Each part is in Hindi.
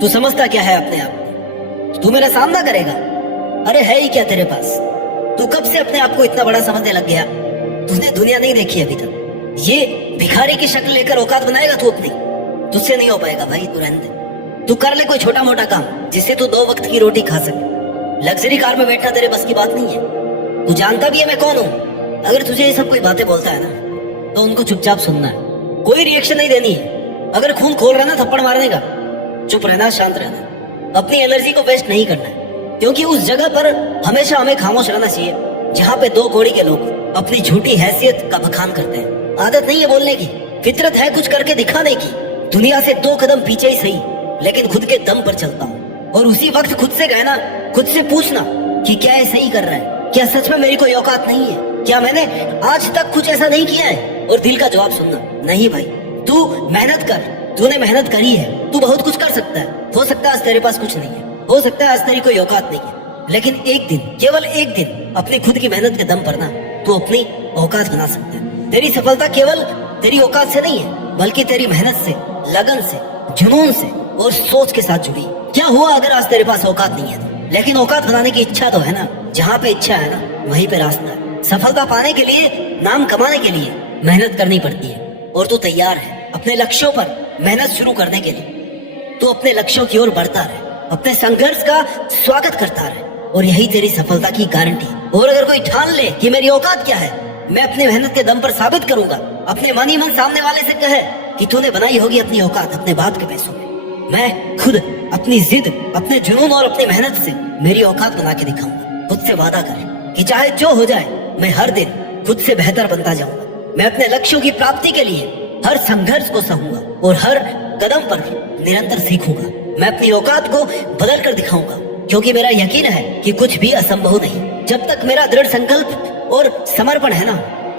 तू समझता क्या है अपने आप को? तू मेरा सामना करेगा? अरे है ही क्या तेरे पास? तू कब से अपने आप को इतना बड़ा समझने लग गया? तूने दुनिया नहीं देखी अभी तक। ये भिखारी की शक्ल लेकर औकात बनाएगा तू अपनी? तुझसे नहीं हो पाएगा भाई, तू रहने दे। तू कर ले कोई छोटा मोटा काम जिससे तू 2 वक्त की रोटी खा सके। लग्जरी कार में बैठना तेरे बस की बात नहीं है। तू जानता भी है मैं कौन हूँ। अगर तुझे ये सब कोई बातें बोलता है ना तो उनको चुपचाप सुनना है, कोई रिएक्शन नहीं देनी है। अगर खून खोल रहा ना थप्पड़ मारने का, चुप रहना, शांत रहना। अपनी एनर्जी को वेस्ट नहीं करना है, क्योंकि उस जगह पर हमेशा हमें खामोश रहना चाहिए जहाँ पे 2 कौड़ी के लोग अपनी झूठी हैसियत का बखान करते हैं। आदत नहीं है बोलने की, फितरत है कुछ करके दिखाने की। दुनिया से 2 कदम पीछे ही सही, लेकिन खुद के दम पर चलता हूँ। और उसी वक्त खुद से कहना, खुद से पूछना कि क्या ये सही कर रहा है, क्या सच में मेरी कोई औकात नहीं है, क्या मैंने आज तक कुछ ऐसा नहीं किया है। और दिल का जवाब सुनना, नहीं भाई तू मेहनत कर, तूने मेहनत करी है, तू बहुत कुछ कर सकता है। हो सकता है आज तेरे पास कुछ नहीं है, हो सकता है आज तेरी कोई औकात नहीं है, लेकिन एक दिन, केवल एक दिन अपनी खुद की मेहनत के दम पर ना तू अपनी औकात बना सकता है। तेरी सफलता केवल तेरी औकात से नहीं है, बल्कि तेरी मेहनत से, लगन से, जुनून से और सोच के साथ जुड़ी। क्या हुआ अगर आज तेरे पास औकात नहीं है तो? लेकिन औकात बनाने की इच्छा तो है ना। जहाँ पे इच्छा है ना वहीं पे रास्ता है। सफलता पाने के लिए, नाम कमाने के लिए मेहनत करनी पड़ती है। और तू तैयार है अपने लक्ष्यों पर मेहनत शुरू करने के लिए? तू अपने लक्ष्यों की ओर बढ़ता रहे, अपने संघर्ष का स्वागत करता रहे, और यही तेरी सफलता की गारंटी है। और अगर कोई ठान ले कि मेरी औकात क्या है, मैं अपनी मेहनत के दम पर साबित करूंगा, अपने मन ही मन सामने वाले से कहे कि तूने बनाई होगी अपनी औकात अपने बाप के पैसों में, मैं खुद अपनी जिद, अपने जुनून और अपनी मेहनत से मेरी औकात बना के दिखाऊंगा। खुद से वादा कर कि चाहे जो हो जाए, मैं हर दिन खुद से बेहतर बनता जाऊंगा। मैं अपने लक्ष्यों की प्राप्ति के लिए हर संघर्ष को सहूंगा और हर कदम पर निरंतर सीखूंगा। मैं अपनी औकात को बदल कर दिखाऊंगा, क्योंकि मेरा यकीन है कि कुछ भी असंभव नहीं। जब तक मेरा दृढ़ संकल्प और समर्पण है ना,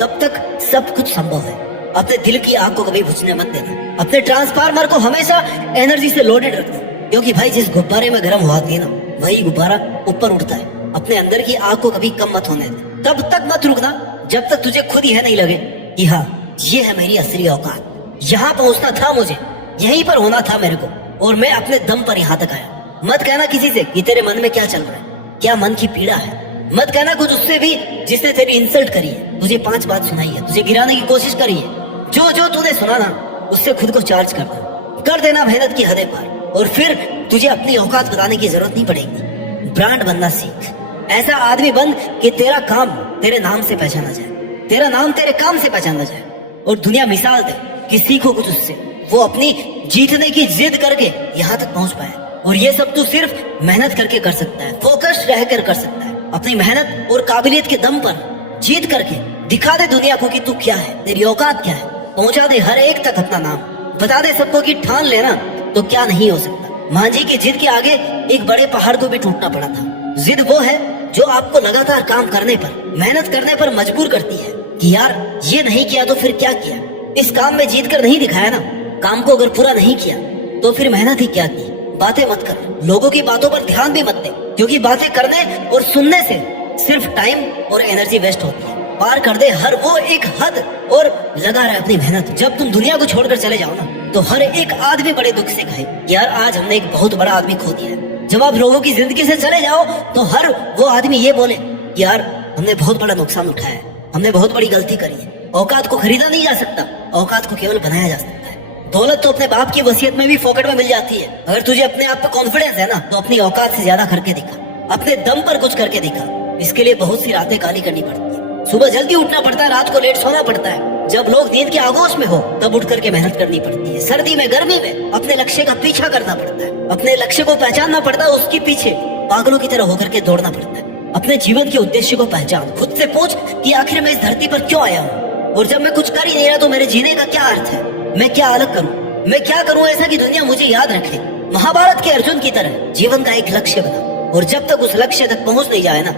तब तक सब कुछ संभव है। अपने दिल की आग को कभी बुझने मत देना। अपने ट्रांसफार्मर को हमेशा एनर्जी से लोडेड रखना, क्योंकि भाई जिस गुब्बारे में गर्म हवा आती है ना, वही गुब्बारा ऊपर उठता है। अपने अंदर की आग को कभी कम मत होने दे। तब तक मत रुकना जब तक तुझे खुद यह नहीं लगे कि हाँ, ये है मेरी असली औकात। यहाँ पहुंचना था मुझे, यहीं पर होना था मेरे को, और मैं अपने दम पर यहाँ तक आया। मत कहना किसी से कि तेरे मन में क्या चल रहा है, क्या मन की पीड़ा है। मत कहना कुछ उससे भी जिसने तेरी इंसल्ट करी है, तुझे 5 बात सुनाई है, तुझे गिराने की कोशिश करी है। जो जो तूने सुना ना, उससे खुद को चार्ज कर देना मेहनत की हदें पार, और फिर तुझे अपनी औकात बताने की जरूरत नहीं पड़ेगी। ब्रांड बनना सीख। ऐसा आदमी बन कि तेरा काम तेरे नाम से पहचाना जाए, तेरा नाम तेरे काम से पहचाना जाए, और दुनिया मिसाल दे कि सीखो कुछ उससे। वो अपनी जीतने की जिद करके यहाँ तक पहुंच पाया, और ये सब तू सिर्फ मेहनत करके कर सकता है, फोकस्ड रहकर कर सकता है। अपनी मेहनत और काबिलियत के दम पर जीत करके दिखा दे दुनिया को कि तू क्या है, तेरी औकात क्या है। पहुंचा दे हर एक तक अपना नाम, बता दे सबको कि ठान लेना तो क्या नहीं हो सकता। मांझी की जिद के आगे एक बड़े पहाड़ को भी टूटना पड़ा था। जिद वो है जो आपको लगातार काम करने पर, मेहनत करने पर मजबूर करती है कि यार ये नहीं किया तो फिर क्या किया। इस काम में जीत कर नहीं दिखाया ना, काम को अगर पूरा नहीं किया तो फिर मेहनत ही क्या की। बातें मत कर, लोगों की बातों पर ध्यान भी मत दे, क्योंकि बातें करने और सुनने से सिर्फ टाइम और एनर्जी वेस्ट होती है। पार कर दे हर वो एक हद और लगा रहे अपनी मेहनत। जब तुम दुनिया को छोड़कर चले जाओ ना, तो हर एक आदमी बड़े दुख से कहे यार आज हमने एक बहुत बड़ा आदमी खो दिया है। जब आप लोगों की जिंदगी से चले जाओ तो हर वो आदमी ये बोले यार हमने बहुत बड़ा नुकसान उठाया है, हमने बहुत बड़ी गलती करी है। औकात को खरीदा नहीं जा सकता, औकात को केवल बनाया जा सकता है। दौलत तो अपने बाप की वसीयत में भी फोकट में मिल जाती है। अगर तुझे अपने आप पे कॉन्फिडेंस है ना, तो अपनी औकात से ज्यादा करके दिखा, अपने दम पर कुछ करके दिखा। इसके लिए बहुत सी रातें काली करनी पड़ती है, सुबह जल्दी उठना पड़ता है, रात को लेट सोना पड़ता है। जब लोग नींद के आगोश में हो तब उठ करके मेहनत करनी पड़ती है। सर्दी में, गर्मी में अपने लक्ष्य का पीछा करना पड़ता है, अपने लक्ष्य को पहचानना पड़ता है, उसके पीछे पागलों की तरह होकर के दौड़ना पड़ता है। अपने जीवन के उद्देश्य को पहचान, खुद से पूछ कि आखिर मैं इस धरती पर क्यों आया हूँ, और जब मैं कुछ कर ही नहीं रहा तो मेरे जीने का क्या अर्थ है। मैं क्या अलग करूँ, मैं क्या करूँ ऐसा कि दुनिया मुझे याद रखे। महाभारत के अर्जुन की तरह जीवन का एक लक्ष्य बना, और जब तक उस लक्ष्य तक पहुंच नहीं जाए ना,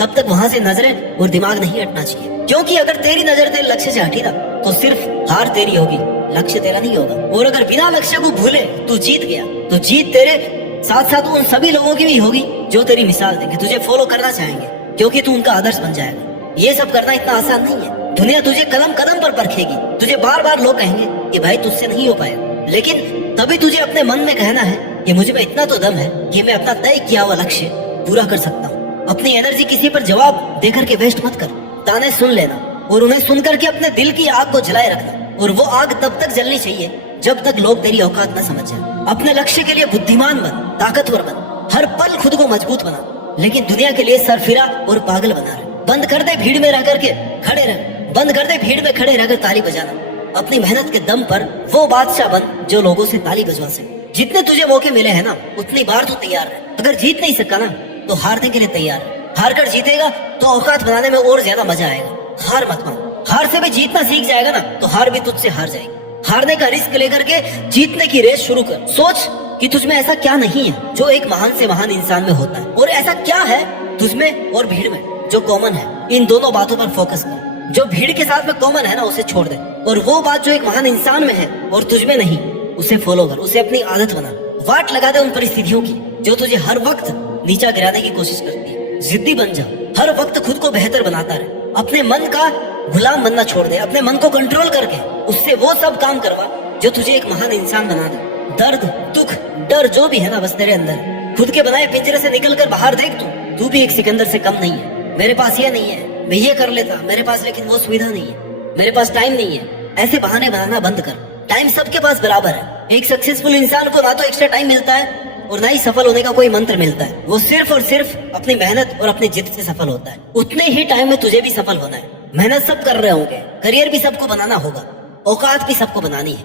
तब तक वहां से नजरें और दिमाग नहीं हटना चाहिए। क्योंकि अगर तेरी नजर तेरे लक्ष्य से हटी ना, तो सिर्फ हार तेरी होगी, लक्ष्य तेरा नहीं होगा। और अगर बिना लक्ष्य को भूले तू जीत गया, तो जीत तेरे साथ साथ उन सभी लोगों की भी होगी जो तेरी मिसाल देंगे, तुझे फॉलो करना चाहेंगे, क्योंकि तू उनका आदर्श बन जाएगा। ये सब करना इतना आसान नहीं है। दुनिया तुझे कदम कदम पर परखेगी, तुझे बार बार लोग कहेंगे कि भाई तुझसे नहीं हो पाएगा, लेकिन तभी तुझे अपने मन में कहना है कि मुझ में इतना तो दम है कि मैं अपना तय किया हुआ लक्ष्य पूरा कर सकता हूँ। अपनी एनर्जी किसी पर जवाब देकर के वेस्ट मत कर। ताने सुन लेना और उन्हें सुनकर के अपने दिल की आग को जलाए रखना, और वो आग तब तक जलनी चाहिए जब तक लोग तेरी औकात न समझ जाए। अपने लक्ष्य के लिए बुद्धिमान बन, ताकतवर बन, हर पल खुद को मजबूत बना, लेकिन दुनिया के लिए सरफिरा और पागल बना रहे। बंद कर दे भीड़ में रह करके खड़े रह, बंद कर दे भीड़ में खड़े रहकर ताली बजाना। अपनी मेहनत के दम पर वो बादशाह बन जो लोगों से ताली बजवा सके। जितने तुझे मौके मिले हैं ना, उतनी बार तू तैयार रहे। अगर जीत नहीं सका ना, तो हारने के लिए तैयार है। हार कर जीतेगा तो औकात बनाने में और ज्यादा मजा आएगा। हार मत मान। हार से भी जीतना सीख जाएगा ना, तो हार भी तुझसे हार जाएगी। हारने का रिस्क लेकर के जीतने की रेस शुरू कर। सोच कि तुझमें ऐसा क्या नहीं है जो एक महान से महान इंसान में होता है, और ऐसा क्या है तुझमें और भीड़ में जो कॉमन है। इन दोनों बातों पर फोकस कर। जो भीड़ के साथ में कॉमन है ना, उसे छोड़ दे, और वो बात जो एक महान इंसान में है और तुझमें नहीं, उसे फॉलो कर। उसे अपनी आदत बना। वाट लगा दे उन परिस्थितियों की जो तुझे हर वक्त नीचा गिराने की कोशिश करती है। जिद्दी बन जा, हर वक्त खुद को बेहतर बनाता रहे। अपने मन का गुलाम बनना छोड़ दे। अपने मन को कंट्रोल करके उससे वो सब काम करवा जो तुझे एक महान इंसान बना दे। दर्द, दुख, डर जो भी है ना, बस तेरे अंदर। खुद के बनाए पिंजरे से निकल कर बाहर देख तू भी एक सिकंदर से कम नहीं है। मेरे पास ये नहीं है, मैं ये कर लेता, मेरे पास लेकिन वो सुविधा नहीं है, मेरे पास टाइम नहीं है। ऐसे बहाने बनाना बंद कर। टाइम सबके पास बराबर है। एक सक्सेसफुल इंसान को ना तो एक्स्ट्रा टाइम मिलता है और ना ही सफल होने का कोई मंत्र मिलता है। वो सिर्फ और सिर्फ अपनी मेहनत और अपनी जिद से सफल होता है। उतने ही टाइम में तुझे भी सफल होना है। मेहनत सब कर रहे होंगे, करियर भी सबको बनाना होगा, औकात भी सबको बनानी है,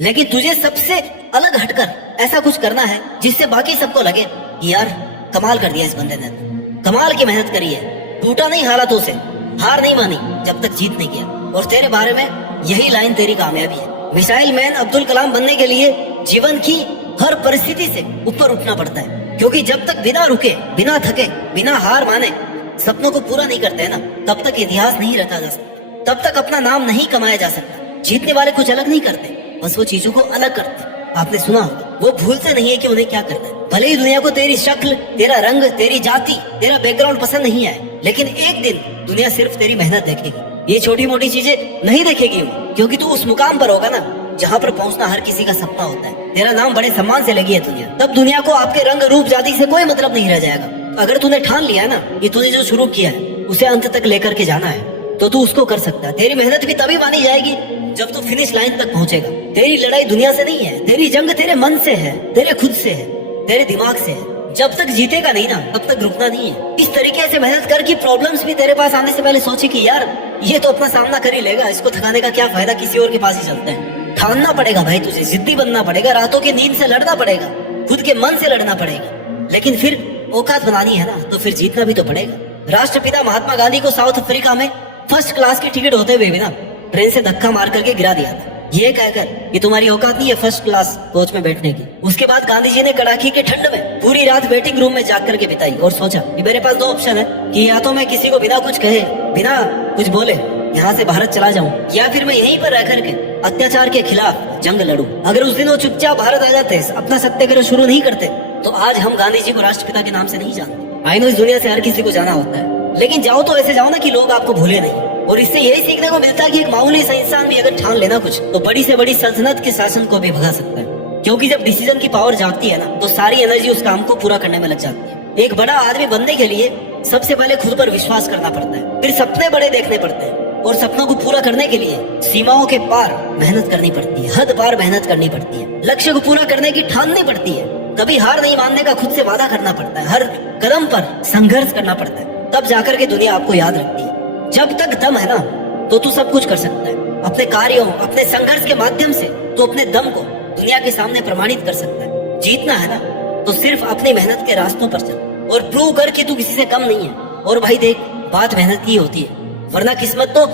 लेकिन तुझे सबसे अलग हटकर ऐसा कुछ करना है जिससे बाकी सबको लगे कि यार कमाल कर दिया इस बंदे ने, कमाल की मेहनत करी है, टूटा नहीं हालातों से, हार नहीं मानी जब तक जीत नहीं किया। और तेरे बारे में यही लाइन तेरी कामयाबी है। मिसाइल मैन अब्दुल कलाम बनने के लिए जीवन की हर परिस्थिति से ऊपर उठना पड़ता है, क्योंकि जब तक बिना रुके, बिना थके, बिना हार माने सपनों को पूरा नहीं करते हैं ना, तब तक इतिहास नहीं रचा जा सकता, तब तक अपना नाम नहीं कमाया जा सकता। जीतने वाले कुछ अलग नहीं करते, बस वो चीजों को अलग करते। आपने सुना होगा, वो भूलते नहीं है कि उन्हें क्या करना है। भले ही दुनिया को तेरी शक्ल, तेरा रंग, तेरी जाति, तेरा बैकग्राउंड पसंद नहीं आए, लेकिन एक दिन दुनिया सिर्फ तेरी मेहनत देखेगी। ये छोटी मोटी चीजें नहीं देखेगी वो, क्योंकि तू उस मुकाम पर होगा ना जहाँ पर पहुँचना हर किसी का सपना होता है। तेरा नाम बड़े सम्मान से लगी है दुनिया, तब दुनिया को आपके रंग, रूप, जाति से कोई मतलब नहीं रह जाएगा। अगर तूने ठान लिया है ना कि तूने जो शुरू किया है उसे अंत तक लेकर के जाना है, तो तू उसको कर सकता है। तेरी मेहनत भी तभी मानी जाएगी जब तू फिनिश लाइन तक पहुंचेगा। तेरी लड़ाई दुनिया से नहीं है, तेरी जंग तेरे मन से है, तेरे खुद से है, तेरे दिमाग से है। जब तक जीतेगा नहीं ना, तब तक रुकना नहीं है। इस तरीके से मेहनत कर कि प्रॉब्लम्स भी तेरे पास आने से पहले सोचे कि यार ये तो अपना सामना कर ही लेगा, इसको थकाने का क्या फायदा, किसी और के पास ही चलता है। ठानना पड़ेगा भाई, तुझे जिद्दी बनना पड़ेगा, रातों की नींद से लड़ना पड़ेगा, खुद के मन से लड़ना पड़ेगा। लेकिन फिर औकात बनानी है ना, तो फिर जीतना भी तो पड़ेगा। राष्ट्रपिता महात्मा गांधी को साउथ अफ्रीका में फर्स्ट क्लास की टिकट होते हुए भी ना ट्रेन से धक्का मार करके गिरा दिया था, ये कहकर कि तुम्हारी औकात नहीं है फर्स्ट क्लास कोच में बैठने की। उसके बाद गांधी जी ने कड़ाके के ठंड में पूरी रात वेटिंग रूम में जाग करके बिताई और सोचा कि मेरे पास दो ऑप्शन है कि या तो मैं किसी को बिना कुछ कहे, बिना कुछ बोले यहाँ से भारत चला जाऊं, या फिर मैं यहीं पर रह करके अत्याचार के खिलाफ जंग लड़ूं। अगर उस दिन वो चुपचाप भारत आ जाते, अपना सत्याग्रह शुरू नहीं करते, तो आज हम गांधी जी को राष्ट्रपिता के नाम से नहीं जानते। आई नो इस दुनिया से हर किसी को जाना होता है, लेकिन जाओ तो ऐसे जाओ ना कि लोग आपको भूले नहीं। और इससे यही सीखने को मिलता है कि एक मामूली सा इंसान भी अगर ठान लेना कुछ, तो बड़ी से बड़ी सल्तनत के शासन को भी भगा सकता है। क्योंकि जब डिसीजन की पावर जागती है ना, तो सारी एनर्जी उस काम को पूरा करने में लग जाती है। एक बड़ा आदमी बनने के लिए सबसे पहले खुद पर विश्वास करना पड़ता है, फिर सपने बड़े देखने पड़ते हैं, और सपनों को पूरा करने के लिए सीमाओं के पार मेहनत करनी पड़ती है, हद पार मेहनत करनी पड़ती है, लक्ष्य को पूरा करने की ठाननी पड़ती है। कभी हार नहीं मानने का खुद से वादा करना पड़ता है, हर कदम पर संघर्ष करना पड़ता है, तब जाकर के दुनिया आपको याद रखती है। जब तक दम है ना, तो तू सब कुछ कर सकता है। अपने कार्यों, अपने संघर्ष के माध्यम से तू अपने दम को दुनिया के सामने प्रमाणित कर सकता है। जीतना है ना, तो सिर्फ अपनी मेहनत के रास्तों पर चल और प्रूव कर कि तू किसी से कम नहीं है। और भाई देख, बात मेहनत की होती है, वरना किस्मत तो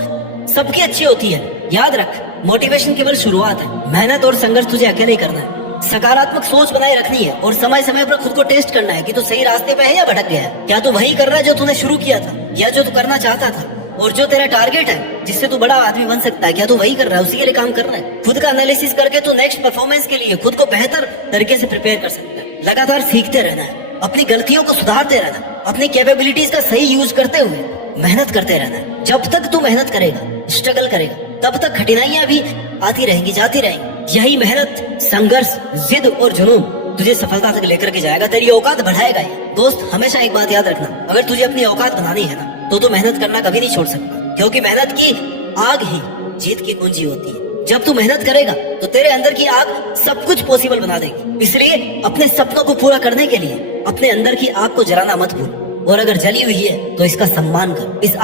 सबकी अच्छी होती है। याद रख, मोटिवेशन केवल शुरुआत है, मेहनत और संघर्ष तुझे अकेले ही करना है। सकारात्मक सोच बनाए रखनी है और समय समय पर खुद को टेस्ट करना है कि तू सही रास्ते पे है या भटक गया है। क्या तू वही कर रहा है जो तूने शुरू किया था, या जो तू करना चाहता था? और जो तेरा टारगेट है जिससे तू बड़ा आदमी बन सकता है, क्या तू वही कर रहा है, उसी के लिए काम कर रहा है? खुद का एनालिसिस करके तू नेक्स्ट परफॉर्मेंस के लिए खुद को बेहतर तरीके से प्रिपेयर कर सकता है। लगातार सीखते रहना है, अपनी गलतियों को सुधारते रहना, अपनी कैपेबिलिटीज का सही यूज करते हुए मेहनत करते रहना है। जब तक तू मेहनत करेगा, स्ट्रगल करेगा, तब तक कठिनाइयां भी आती रहेंगी, जाती रहेंगी। यही मेहनत, संघर्ष, जिद और जुनून तुझे सफलता तक लेकर के जाएगा, तेरी औकात बढ़ाएगा ये। दोस्त हमेशा एक बात याद रखना, अगर तुझे अपनी औकात बनानी है ना तो तू मेहनत करना कभी नहीं छोड़ सकता, क्योंकि मेहनत की आग ही जीत की कुंजी होती है। जब तू मेहनत करेगा तो तेरे अंदर की आग सब कुछ पॉसिबल बना देगी। इसलिए अपने सपनों को पूरा करने के लिए अपने अंदर की आग को जलाना मत भूल, और अगर जली हुई है तो इसका सम्मान कर। इस